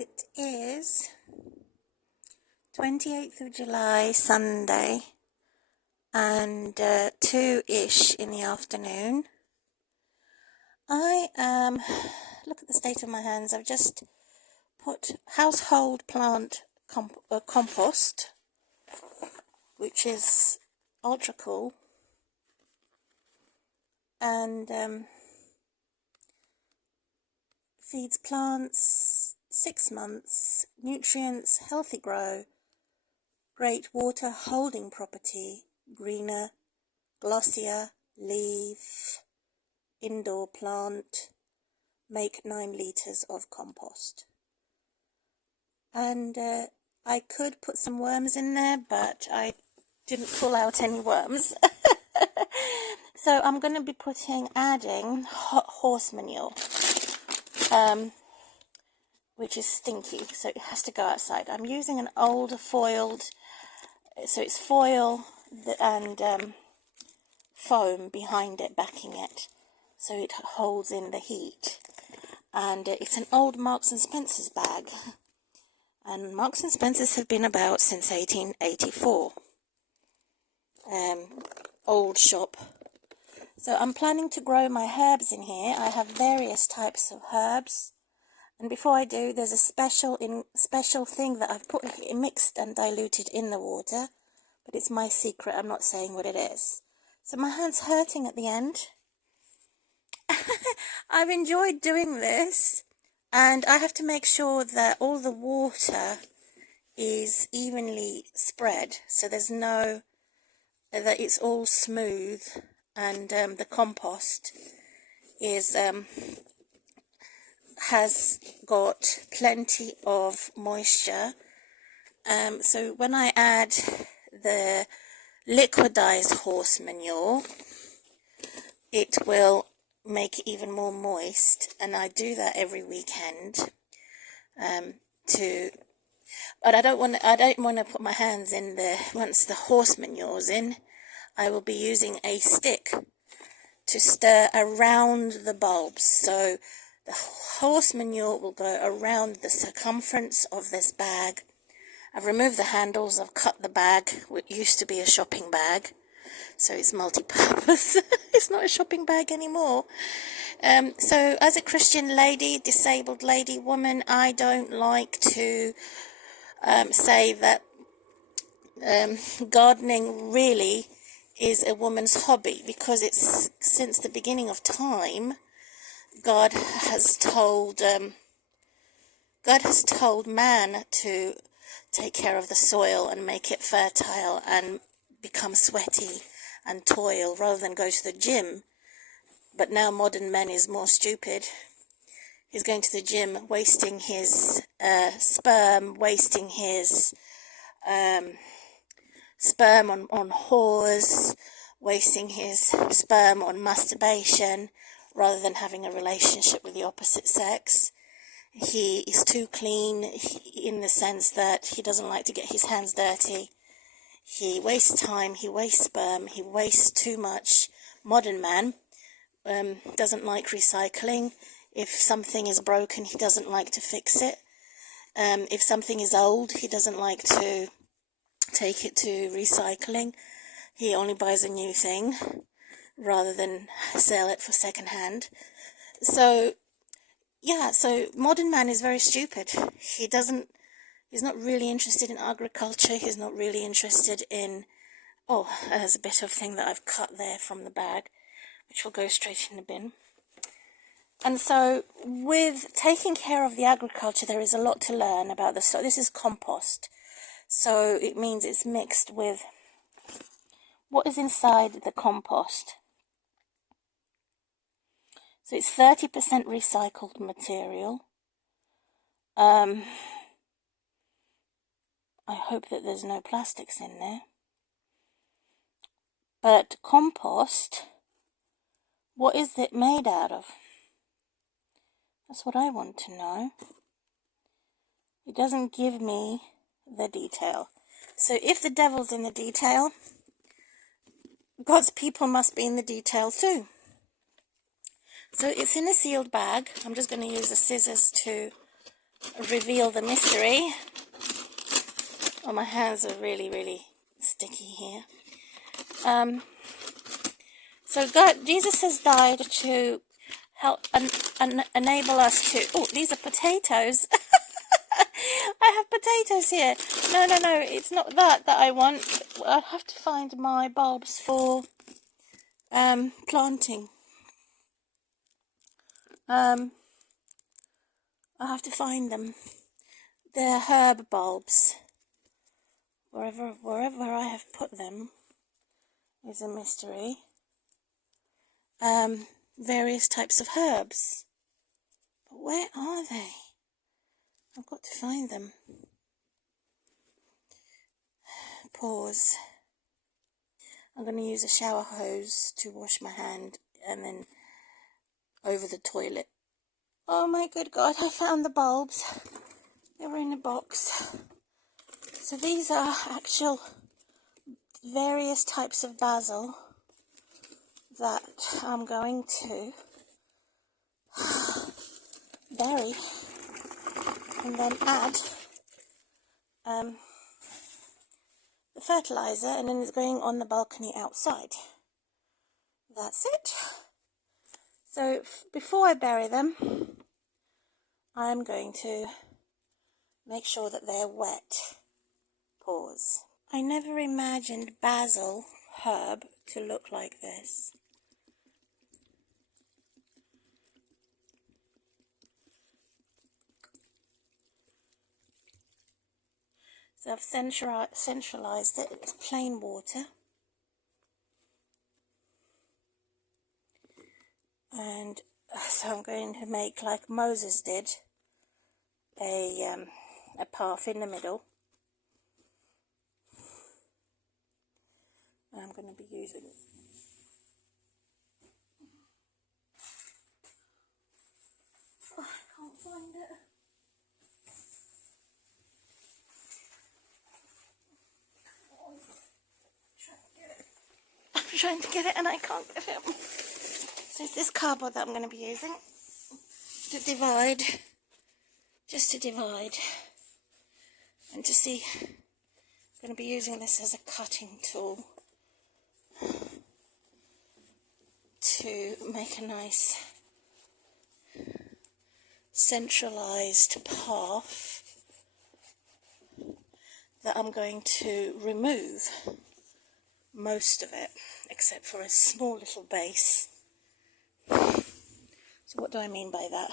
It is 28th of July, Sunday, and 2-ish in the afternoon. Look at the state of my hands. I've just put household plant compost, which is ultra cool, and feeds plants 6 months, nutrients, healthy grow, great water holding property, greener, glossier, leaf, indoor plant, make 9 litres of compost. And I could put some worms in there, but I didn't pull out any worms. So I'm going to be adding horse manure, which is stinky, so it has to go outside. I'm using an old foiled, so it's foil and foam behind it, backing it, so it holds in the heat. And it's an old Marks and Spencer's bag, and Marks and Spencer's have been about since 1884. Old shop. So I'm planning to grow my herbs in here. I have various types of herbs, and before I do, there's a special thing that I've put mixed and diluted in the water, but it's my secret. I'm not saying what it is. So my hand's hurting at the end. I've enjoyed doing this, and I have to make sure that all the water is evenly spread, so there's that it's all smooth, and the compost has got plenty of moisture. So when I add the liquidized horse manure, it will make it even more moist, and I do that every weekend. But I don't want to put my hands in there once the horse manure's in. I will be using a stick to stir around the bulbs, so the horse manure will go around the circumference of this bag. I've removed the handles. I've cut the bag. It used to be a shopping bag, so it's multi-purpose. It's not a shopping bag anymore. So as a Christian lady, disabled lady, woman, I don't like to say that gardening really is a woman's hobby, because it's since the beginning of time. God has told man to take care of the soil and make it fertile and become sweaty and toil rather than go to the gym. But now modern man is more stupid. He's going to the gym, wasting his sperm, wasting his sperm on whores, wasting his sperm on masturbation, rather than having a relationship with the opposite sex. He is too clean in the sense that he doesn't like to get his hands dirty. He wastes time, he wastes sperm, he wastes too much. Modern man doesn't like recycling. If something is broken, he doesn't like to fix it. If something is old, he doesn't like to take it to recycling. He only buys a new thing rather than sell it for second hand. So modern man is very stupid. He's not really interested in agriculture. He's not really interested in, there's a bit of thing that I've cut there from the bag, which will go straight in the bin. And so with taking care of the agriculture, there is a lot to learn about the soil. This is compost. So it means it's mixed with what is inside the compost. So it's 30% recycled material. I hope that there's no plastics in there. But compost, what is it made out of? That's what I want to know. It doesn't give me the detail. So if the devil's in the detail, God's people must be in the detail too. So it's in a sealed bag. I'm just going to use the scissors to reveal the mystery. Oh, my hands are really, really sticky here. So God, Jesus has died to help enable us to... Oh, these are potatoes. I have potatoes here. No, it's not that I want. I have to find my bulbs for planting. I have to find them. They're herb bulbs. Wherever I have put them is a mystery. Various types of herbs. But where are they? I've got to find them. Pause. I'm going to use a shower hose to wash my hand and then over the toilet. Oh my good God, I found the bulbs. They were in a box. So these are actual various types of basil that I'm going to bury and then add the fertilizer, and then it's going on the balcony outside. That's it. So before I bury them, I'm going to make sure that they're wet. Pause. I never imagined basil herb to look like this. So I've centralized it. It's plain water. And so I'm going to make, like Moses did, a path in the middle. And I'm going to be using... Oh, I can't find it. I'm trying to get it and I can't get it. So it's this cardboard that I'm going to be using to divide, just to divide, and to see. I'm going to be using this as a cutting tool to make a nice centralized path that I'm going to remove most of it, except for a small little base. So what do I mean by that?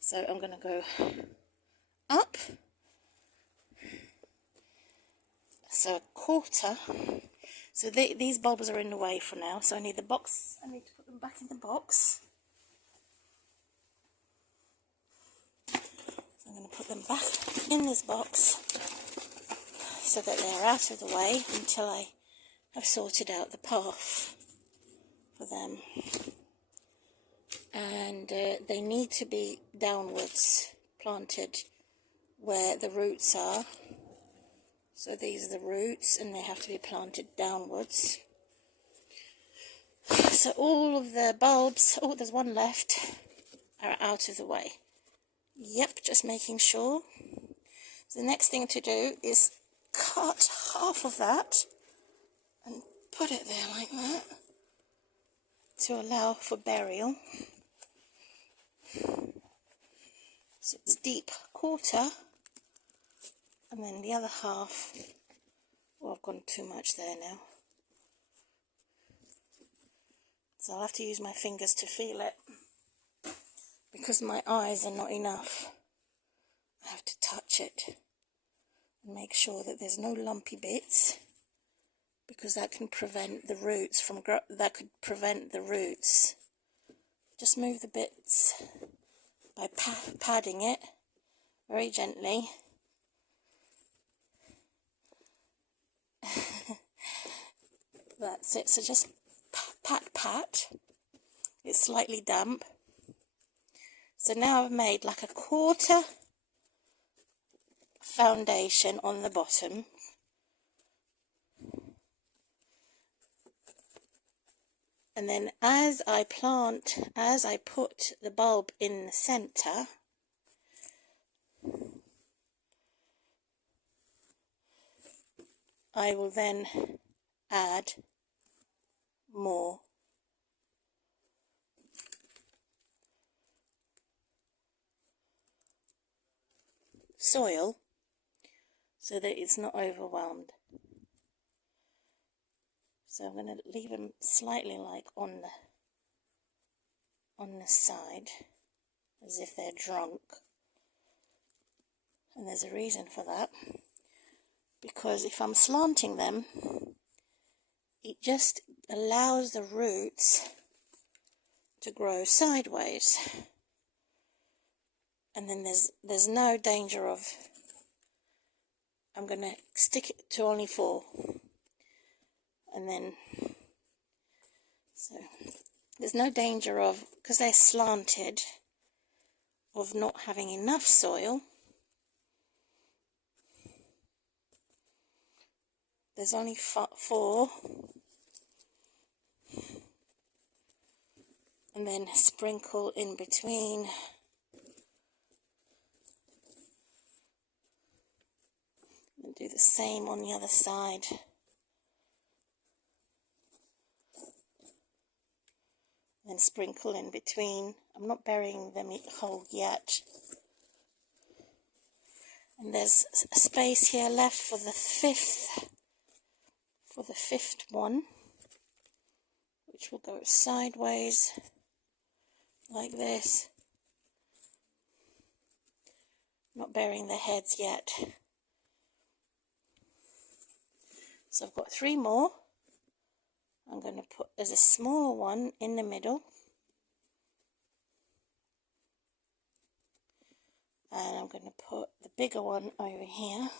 So I'm going to go up, so a quarter. So these bulbs are in the way for now, so I need the box. I need to put them back in the box. So I'm going to put them back in this box so that they're out of the way until I have sorted out the path for them. And they need to be downwards planted where the roots are. So these are the roots and they have to be planted downwards. So all of the bulbs, oh there's one left, are out of the way. Yep, just making sure. So the next thing to do is cut half of that and put it there like that to allow for burial. So it's deep quarter, and then the other half, well I've gone too much there now. So I'll have to use my fingers to feel it, because my eyes are not enough. I have to touch it and make sure that there's no lumpy bits, because that can prevent the roots from Just move the bits by padding it very gently. That's it. So just pat. It's slightly damp. So now I've made like a quarter foundation on the bottom. And then as I put the bulb in the centre, I will then add more soil so that it's not overwhelmed. So I'm going to leave them slightly like on the side, as if they're drunk. And there's a reason for that, because if I'm slanting them, it just allows the roots to grow sideways. And then there's no danger of, I'm going to stick it to only 4. And then, so there's no danger of, because they're slanted, of not having enough soil. There's only 4. And then sprinkle in between. And do the same on the other side. And sprinkle in between. I'm not burying them whole yet. And there's a space here left for the fifth one, which will go sideways like this. Not burying the heads yet. So I've got 3 more. I'm going to put, there's a smaller one in the middle, and I'm going to put the bigger one over here.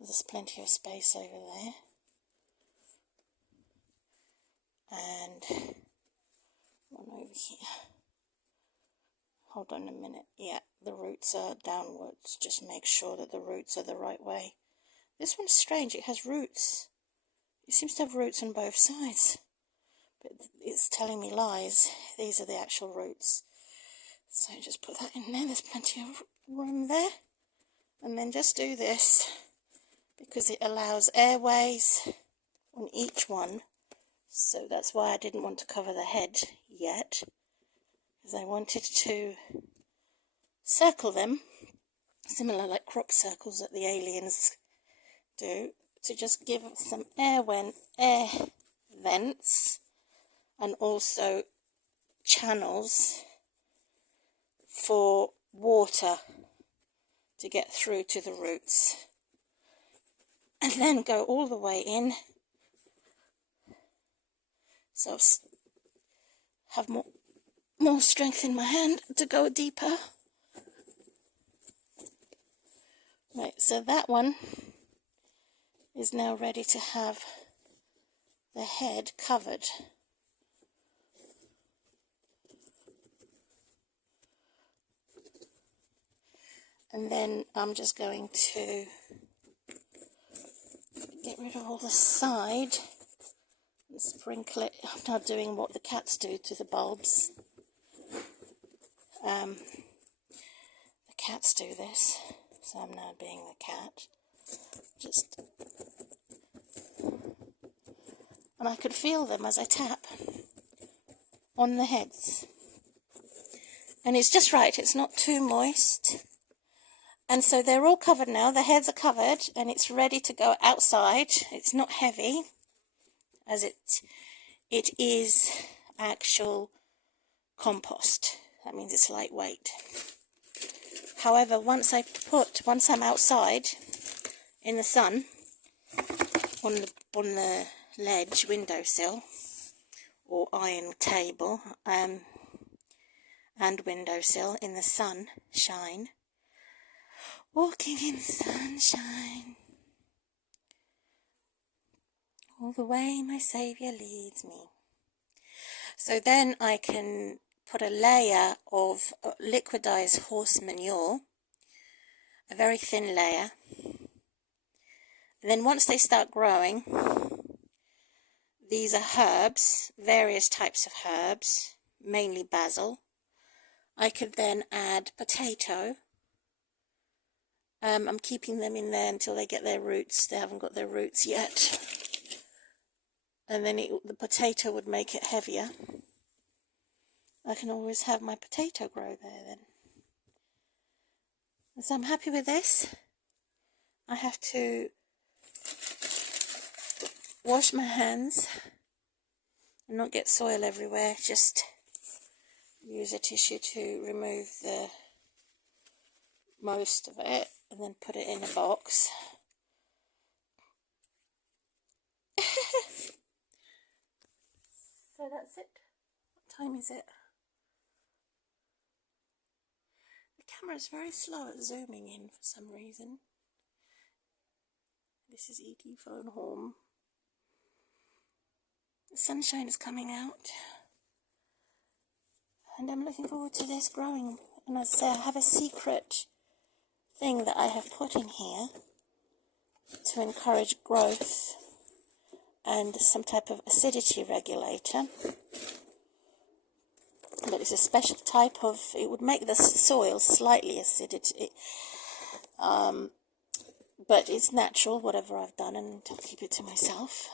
There's plenty of space over there, and one over here. Hold on a minute. Yeah, the roots are downwards. Just make sure that the roots are the right way. This one's strange. It has roots. It seems to have roots on both sides, but it's telling me lies. These are the actual roots. So just put that in there. There's plenty of room there. And then just do this, because it allows airways on each one. So that's why I didn't want to cover the head yet, because I wanted to circle them, similar like crop circles that the aliens do, to just give some air vents, and also channels for water to get through to the roots, and then go all the way in. So I have more strength in my hand to go deeper. Right, so that one is now ready to have the head covered. And then I'm just going to get rid of all the side and sprinkle it. I'm now doing what the cats do to the bulbs. The cats do this, so I'm now being the cat. And I could feel them as I tap on the heads. And it's just right, it's not too moist. And so they're all covered now, the heads are covered, and it's ready to go outside. It's not heavy, as it is actual compost. That means it's lightweight. However, once I'm outside in the sun, on the ledge windowsill or iron table, and windowsill in the sunshine, walking in sunshine, all the way my Saviour leads me. So then I can put a layer of liquidized horse manure, a very thin layer. And then once they start growing, these are herbs, various types of herbs, mainly basil. I could then add potato I'm keeping them in there until they get their roots. They haven't got their roots yet. And then the potato would make it heavier. I can always have my potato grow there then. So I'm happy with this. I have to wash my hands and not get soil everywhere. Just use a tissue to remove the most of it and then put it in a box. So that's it. What time is it? The camera is very slow at zooming in for some reason. This is E.T. phone home. The sunshine is coming out. And I'm looking forward to this growing. And as I say, I have a secret thing that I have put in here to encourage growth, and some type of acidity regulator. But it's a special type of, it would make the soil slightly acidic, but it's natural, whatever I've done, and I'll keep it to myself.